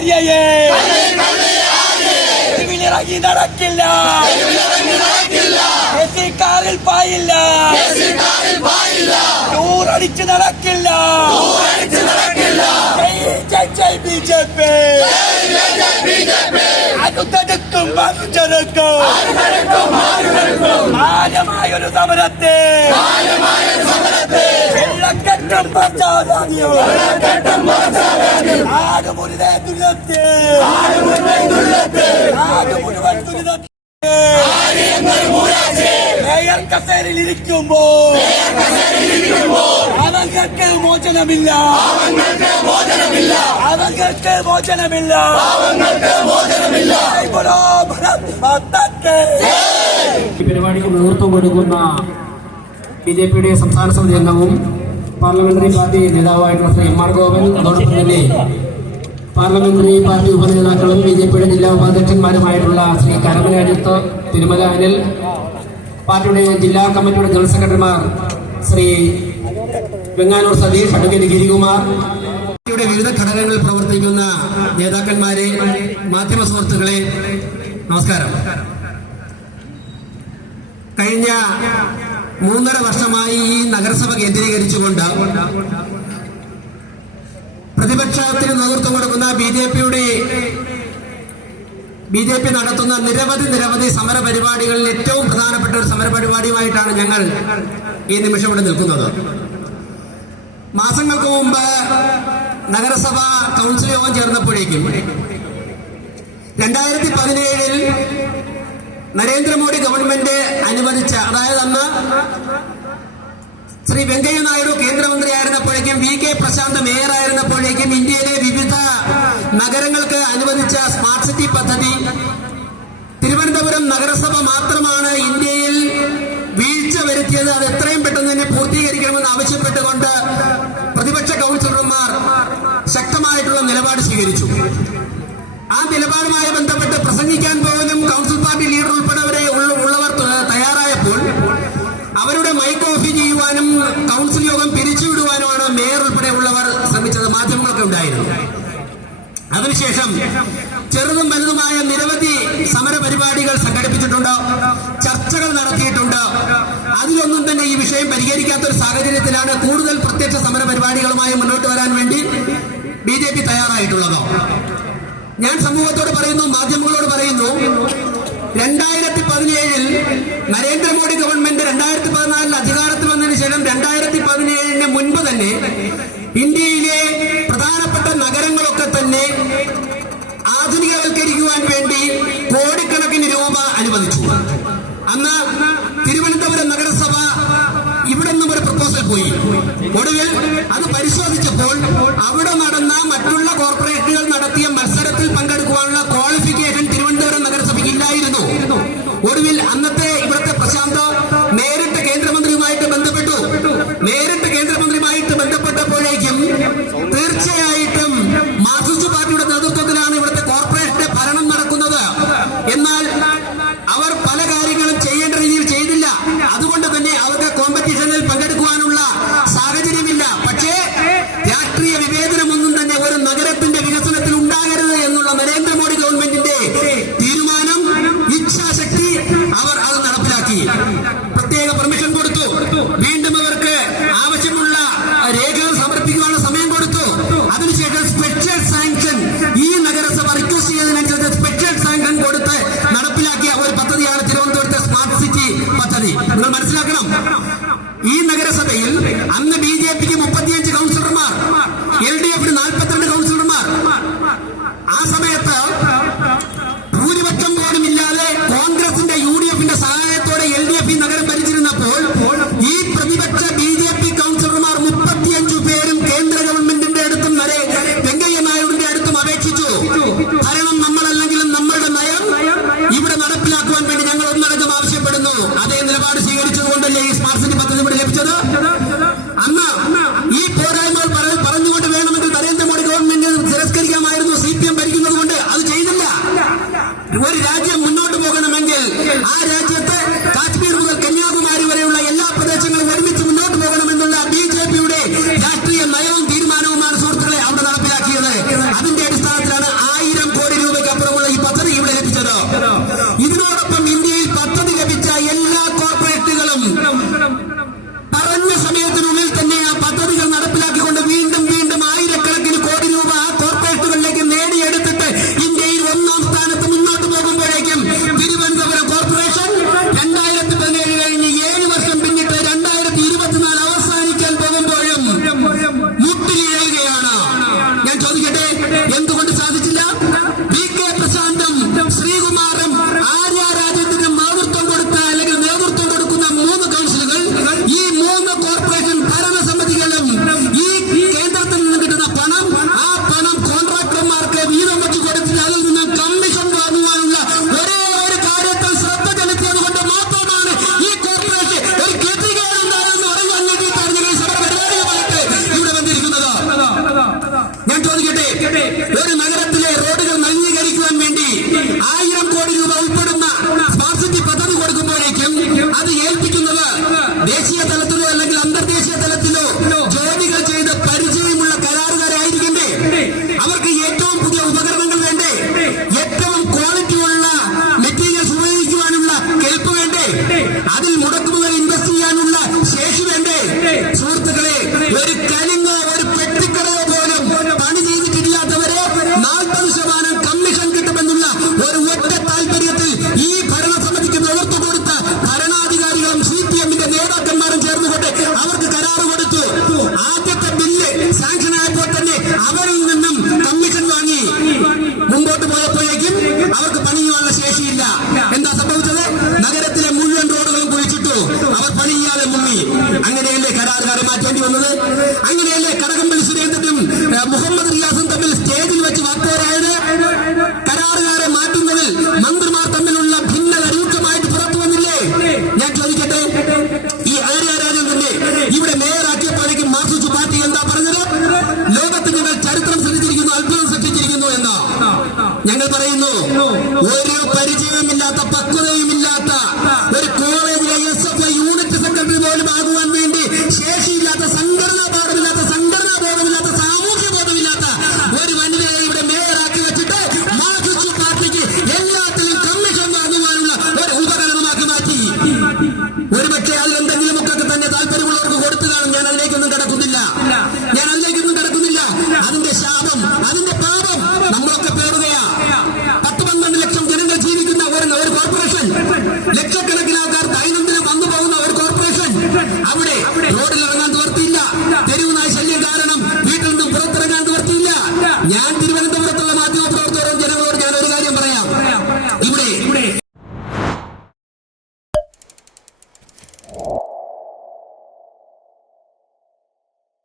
ആര്യയെ തെരുവിലിറങ്ങി നടക്കില്ല കാറിൽ പായില്ല ടൂറടിച്ച് നടക്കില്ല ബി ജെ പി അടുത്തടുക്കും മറിച്ചെടുക്കും മാന്യമായൊരു സമരത്തെ വെള്ളക്കെട്ടും പച്ചാതാദ്യം വെള്ളക്കെട്ടും പച്ചാ ആട് മുഴുവൻ ദുരിതത്തെ ആട് മുഴുവൻ ദുരിതത്തെ മേയർ കസേരയിൽ ഇരിക്കുമ്പോൾ അവർക്ക് മോചനമില്ല. അവങ്ങൾക്ക് മോചനമില്ല. ബോലോ ഭാരത് മാതാ കേ ഈ പരിപാടിക്ക് നേതൃത്വം കൊടുക്കുന്ന ബി ജെ പിയുടെ സംസ്ഥാന സമിതി അംഗവും പാർലമെന്ററി പാർട്ടി നേതാവായിട്ടുള്ള ശ്രീ എം ആർ ഗോപൻ അതോടൊപ്പം തന്നെ പാർലമെന്ററി പാർട്ടി ഉപനേതാക്കളും ബി ജെ പിയുടെ ജില്ലാ ഉപാധ്യക്ഷന്മാരുമായിട്ടുള്ള ശ്രീ കരമന തിരുമല അനിൽ പാർട്ടിയുടെ ജില്ലാ കമ്മിറ്റിയുടെ ജനറൽ സെക്രട്ടറിമാർ ശ്രീ വെങ്ങാനൂർ സതീഷ് അഡ്വക്കേറ്റ് ഗിരികുമാർ പാർട്ടിയുടെ വിവിധ ഘടകങ്ങളിൽ പ്രവർത്തിക്കുന്ന നേതാക്കന്മാരെ മാധ്യമ സുഹൃത്തുക്കളെ നമസ്കാരം. കഴിഞ്ഞ മൂന്നര വർഷമായി ഈ നഗരസഭ കേന്ദ്രീകരിച്ചുകൊണ്ട് പ്രതിപക്ഷത്തിന് നേതൃത്വം കൊടുക്കുന്ന ബി ജെ പിയുടെ ബി ജെ പി നടത്തുന്ന നിരവധി നിരവധി സമര പരിപാടികളിൽ ഏറ്റവും പ്രധാനപ്പെട്ട ഒരു സമര പരിപാടിയുമായിട്ടാണ് ഞങ്ങൾ ഈ നിമിഷം ഇവിടെ നിൽക്കുന്നത്. മാസങ്ങൾക്ക് മുമ്പ് നഗരസഭ കൗൺസിൽ യോഗം ചേർന്നപ്പോഴേക്കും രണ്ടായിരത്തി പതിനേഴിൽ നരേന്ദ്രമോദി ഗവൺമെന്റ് അനുവദിച്ച അതായത് അന്ന് ശ്രീ വെങ്കയ്യ നായിഡു കേന്ദ്രമന്ത്രിയായിരുന്നപ്പോഴേക്കും വി കെ പ്രശാന്ത് മേയർ ആയിരുന്നപ്പോഴേക്കും ഇന്ത്യയിലെ വിവിധ നഗരങ്ങൾക്ക് അനുവദിച്ച സ്മാർട്ട് സിറ്റി പദ്ധതി. തിരുവനന്തപുരം നഗരസഭ മാത്രമാണ് ഇന്ത്യയിൽ വീഴ്ച വരുത്തിയത്. അത് എത്രയും പെട്ടെന്ന് തന്നെ പൂർത്തീകരിക്കണമെന്ന് ആവശ്യപ്പെട്ടുകൊണ്ട് പ്രതിപക്ഷ കൗൺസിലർമാർ ശക്തമായിട്ടുള്ള നിലപാട് സ്വീകരിച്ചു. ആ നിലപാടുമായി ബന്ധപ്പെട്ട് പ്രസംഗിക്കാൻ പോലും പാർട്ടി ലീഡർ ഉൾപ്പെടെ ഉള്ള- ഉള്ളവർ തയ്യാറായപ്പോൾ അവരുടെ മൈക്ക് ഓഫ് ചെയ്യുവാനും കൗൺസിൽ യോഗം പിരിച്ചുവിടുവാനുമാണ് മേയർ ഉൾപ്പെടെ ഉള്ളവർ ശ്രമിച്ചത്. മാധ്യമങ്ങളൊക്കെ ഉണ്ടായിരുന്നു. അതിനുശേഷം ചെറുതും വലുതുമായ നിരവധി സമര പരിപാടികൾ സംഘടിപ്പിച്ചിട്ടുണ്ട്. ചർച്ചകൾ നടത്തിയിട്ടുണ്ട്. അതിലൊന്നും തന്നെ ഈ വിഷയം പരിഹരിക്കാത്ത ഒരു സാഹചര്യത്തിലാണ് കൂടുതൽ പ്രത്യക്ഷ സമര പരിപാടികളുമായി മുന്നോട്ട് വരാൻ വേണ്ടി ബി ജെ പി തയ്യാറായിട്ടുള്ളത്. ഞാൻ സമൂഹത്തോട് പറയുന്നു മാധ്യമങ്ങളോട് പറയുന്നു രണ്ടായിരത്തി പതിനേഴിൽ നരേന്ദ്രമോദി ഗവൺമെന്റ് രണ്ടായിരത്തി പതിനാലിൽ അധികാരത്തിൽ വന്നതിന് ശേഷം രണ്ടായിരത്തി പതിനേഴിന് മുൻപ് തന്നെ ഇന്ത്യയിലെ പ്രധാനപ്പെട്ട നഗരങ്ങളൊക്കെ തന്നെ ആധുനികവൽക്കരിക്കുവാൻ വേണ്ടി കോടിക്കണക്കിന് രൂപ അനുവദിച്ചു. അന്ന് തിരുവനന്തപുരം നഗരസഭ ഇവിടെ നിന്നും ഒരു പ്രപ്പോസൽ പോയി. ഒടുവിൽ അത് പരിശോധിച്ചപ്പോൾ അന്നത്തെ Adun dia di sana. அதில்